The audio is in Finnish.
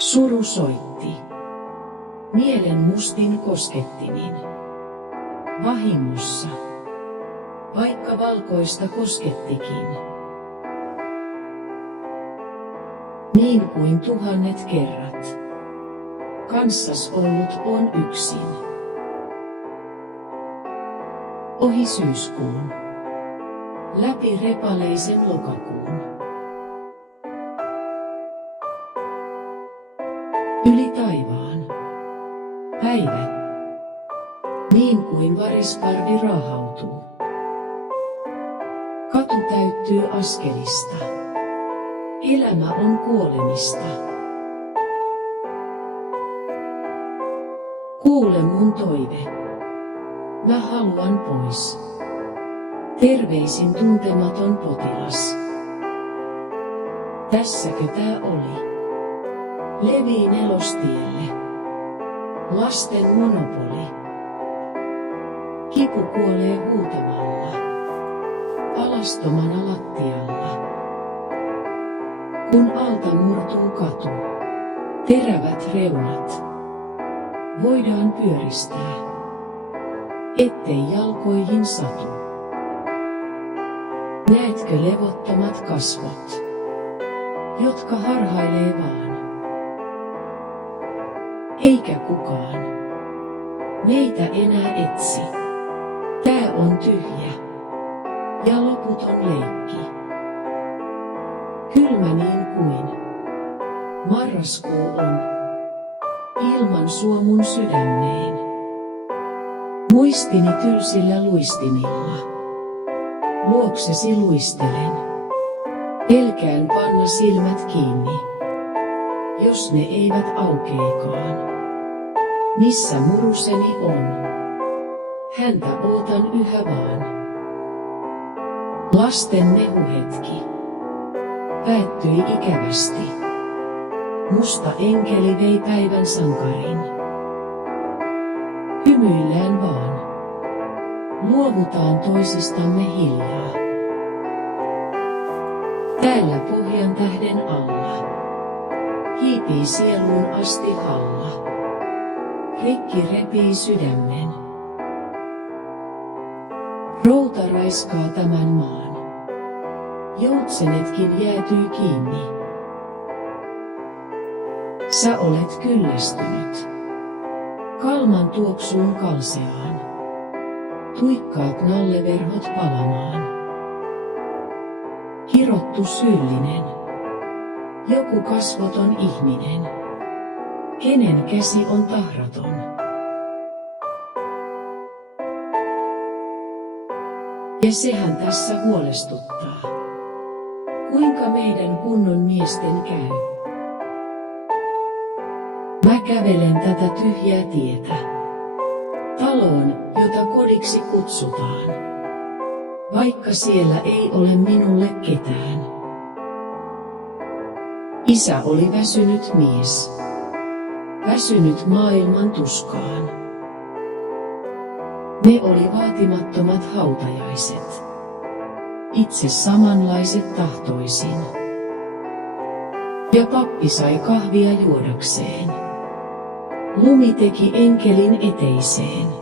Suru soitti. Mielen mustin koskettimin. Vahingossa. Vaikka valkoista koskettikin. Niin kuin tuhannet kerrat. Kanssas ollut on yksin. Ohi syyskuun. Läpi repaleisen lokakuun. Yli taivaan. Päivä. Niin kuin varisparvi raahautuu. Katu täyttyy askelista. Elämä on kuolemista. Kuule mun toive. Mä haluan pois. Terveisin tuntematon potilas. Tässäkö tää oli? Levii Nelostielle. Lasten monopoli. Kipu kuolee huutavalla. Alastomana lattialla. Kun alta murtuu katu. Terävät reunat. Voidaan pyöristää. Ettei jalkoihin satu. Näetkö levottomat kasvot? Jotka harhailee vaan. Eikä kukaan meitä enää etsi. Tää on tyhjä ja loputon leikki. Kylmä niin kuin marraskuu on. Ilman sua mun sydämeen. Muistini tylsillä luistimilla. Luoksesi luistelen. Pelkään panna silmät kiinni. Jos ne eivät aukeekaan. Missä muruseni on? Häntä ootan yhä vaan. Lasten nehuhetki päättyi ikävästi. Musta enkeli vei päivän sankarin. Hymyillään vaan. Luovutaan toisistamme hiljaa. Täällä pohjan tähden alla. Hiipii sieluun asti halla. Rikki repii sydämen. Routa raiskaa tämän maan. Joutsenetkin jäätyy kiinni. Sä olet kyllästynyt. Kalman tuoksuun kalseaan. Tuikkaat nalleverhot palamaan. Hirottu syyllinen. Joku kasvoton ihminen. Kenen käsi on tahraton? Ja sehän tässä huolestuttaa. Kuinka meidän kunnon miesten käy? Mä kävelen tätä tyhjää tietä. Taloon, jota kodiksi kutsutaan. Vaikka siellä ei ole minulle ketään. Isä oli väsynyt mies. Väsynyt maailman tuskaan. Ne oli vaatimattomat hautajaiset. Itse samanlaiset tahtoisin. Ja pappi sai kahvia juodakseen. Lumi teki enkelin eteiseen.